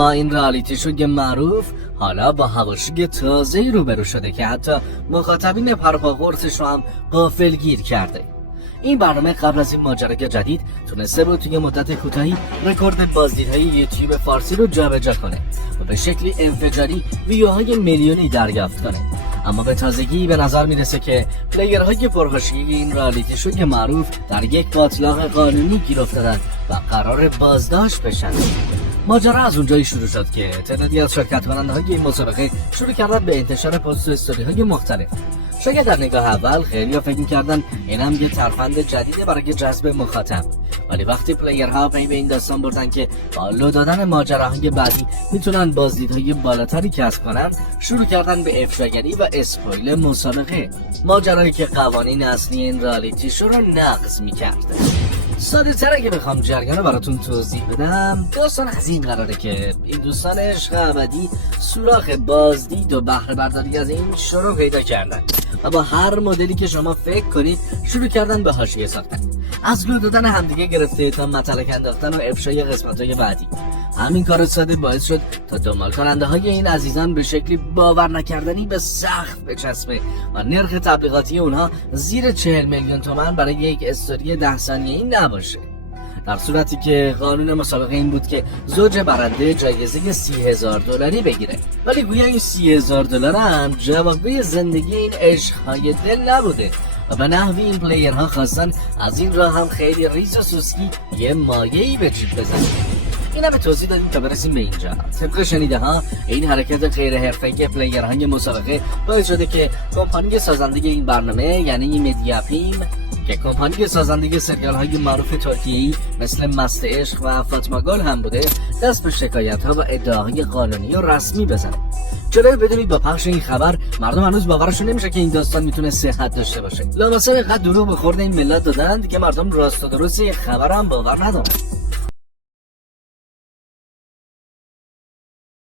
ما این رئالیتی شو که معروف حالا با حواشی تازه‌ای روبرو شده که حتی مخاطبین پرپاقرصش رو هم غافلگیر کرده. این برنامه قبل از این ماجرای جدید تونسته بود توی مدت کوتاهی رکورد بازدیدهای یوتیوب فارسی رو جابجا کنه و به شکلی انفجاری ویوهای میلیونی دریافت کنه. اما به تازگی به نظر میرسه که پلیرهای پرحاشیه این رئالیتی شو که معروف در یک باطلاق قانونی گیر افتادن و قرار بازداشت بشن. ماجرا از اونجایی شروع شد که تعدادی از شرکت کننده های این مسابقه شروع کردن به انتشار پست و استوری های مختلف. شاید در نگاه اول خیلی‌ها فکر می‌کردن این هم یه ترفند جدیده برای جذب مخاطب، ولی وقتی پلیرها پی به این داستان بردن که با لو دادن ماجراهای بعدی میتونن بازدیدهای بالاتری کسب کنن، شروع کردن به افشاگری و اسپویل مسابقه، ماجرایی که قوانین اصلی این رئالیتی شو رو نقض می‌کرد. ساده تر اگه بخوام جریان رو براتون توضیح بدم، داستان از این قراره که این دوستان عشق ابدی سوراخ بازدید و بهره برداری از این شو رو پیدا کردن و با هر مدلی که شما فکر کنید شروع کردن به حاشیه ساختن، از لو دادن همدیگه گرفته تا مطلق انداختن و افشای قسمت‌های بعدی. همین کار ساده باعث شد تا دنبال کننده های این عزیزان به شکلی باور نکردنی به سقف بچسبه و نرخ تبلیغاتی اونها زیر 40 میلیون تومان برای یک استوری 10 ثانیه‌ای نباشه. در صورتی که قانون مسابقه این بود که زوج برنده جایزه $30,000 بگیره، ولی گویا این $30,000 هم جوابگوی زندگی این عشق‌های دل نبوده و به نحوی این پلیرها خواستن از این راه هم خیلی ریز و سوسکی یه مایه‌ای به جیب بزنن. اینا به توضیح دادیم تا برسیم به اینجا. طبق شنیده ها این حرکت غیر حرفه‌ای پلیرهای مسابقه باعث شده که کمپانی سازنده این برنامه یعنی مدیاپیم که کمپانی سازنده سریال های معروف ترکیه‌ای مثل مست عشق و فاطمه گل هم بوده، دست به شکایت ها و ادعاهای قانونی و رسمی بزنه. چرا بدونید با پخش این خبر مردم هنوز باورشون نمیشه که این داستان میتونه صحت داشته باشه. لامصب اینقدر دروغ به خورد این ملت دادند که مردم راست و درست این خبر هم باور ندارن.